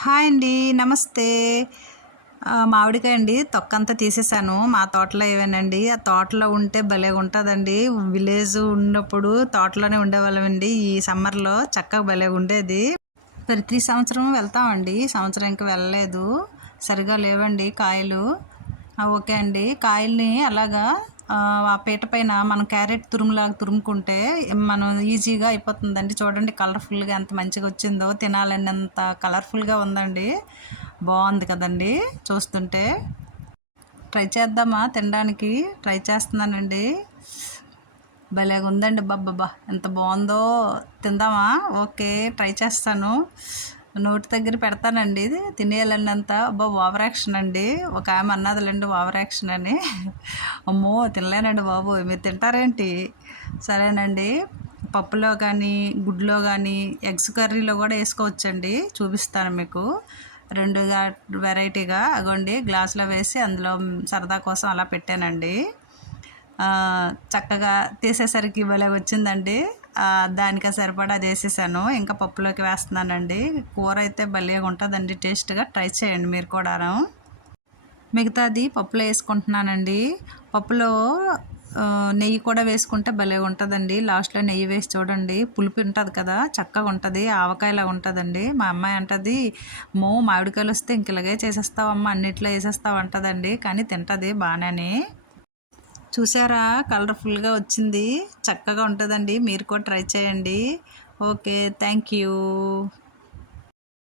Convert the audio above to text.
Hi అండి. నమస్తే. మామిడికాయ అండి తొక్కంతా తీసేసాను. మా తోటలో ఏవేనండి. ఆ తోటలో ఉంటే భలేగుంటదండి. విలేజ్ ఉన్నప్పుడు తోటలోనే ఉండేవాళ్ళమండి. ఈ సమ్మర్‌లో చక్కగా భలేగుండేది. ప్రతి సంవత్సరం వెళ్తామండి. ఈ సంవత్సరం ఇంక వెళ్ళలేదు. సరిగ్గా లేవండి కాయలు. ఓకే అండి. కాయల్ని అలాగా ఆ పీట పైన మనం క్యారెట్ తురుములాగా తురుముకుంటే మనం ఈజీగా అయిపోతుందండి. చూడండి కలర్‌ఫుల్‌గా ఎంత మంచిగొచ్చిందో. తినాలన్నంత కలర్‌ఫుల్‌గా ఉందండి. బావుంది కదండీ చూస్తుంటే. ట్రై చేద్దామా తినడానికి? ట్రై చేస్తున్నానండి. భలేగుందండి. అబ్బబ్బబ్బా! ఎంత బావుందో. తిందామా? ఓకే. ట్రై చేస్తాను. నోటి దగ్గర పెడతానండి. ఇది తినేయాలన్నంత అబ్బా! ఓవర్ యాక్షన్ అండి. ఒక ఆమె అన్నదిలెండి ఓవర్ యాక్షన్ అని. అమ్మో! తినలేనండి బాబోయ్! మీరు తింటారేంటి? సరేనండి. పప్పులో కానీ, గుడ్లో కానీ, ఎగ్స్ కర్రీలో కూడా ఏసుకోవచ్చండి. చూపిస్తాను మీకు. 2 వెరైటీగా అగోండి గ్లాస్‌లో వేసి అందులో సరదా కోసం అలా పెట్టానండి. చక్కగా తీసేసరికి భలే వచ్చిందండి. దానికి సరిపడా అది వేసేసాను. ఇంకా పప్పులోకి వేస్తున్నానండి. కూర అయితే భలేగా ఉంటుందండి టేస్ట్‌గా. ట్రై చేయండి మీరు కూడాను. మిగతాది పప్పులో వేసుకుంటున్నానండి. పప్పులో నెయ్యి కూడా వేసుకుంటే భలే ఉంటుందండి. లాస్ట్‌లో నెయ్యి వేసి చూడండి. పులుపు ఉంటుంది కదా! చక్కగా ఉంటుంది. ఆవకాయలా ఉంటుందండి. మా అమ్మాయి అంటది, "అమ్మో! మామిడికాయలు వస్తే ఇంక ఇలాగే చేసేస్తావమ్మా అన్నిట్లో వేసేస్తావు" అంటదండి. కానీ తింటది బానేని. చూసారా కలర్ఫుల్గా వచ్చింది. చక్కగా ఉంటుందండి. మీరు కూడా ట్రై చేయండి. ఓకే. Thank you.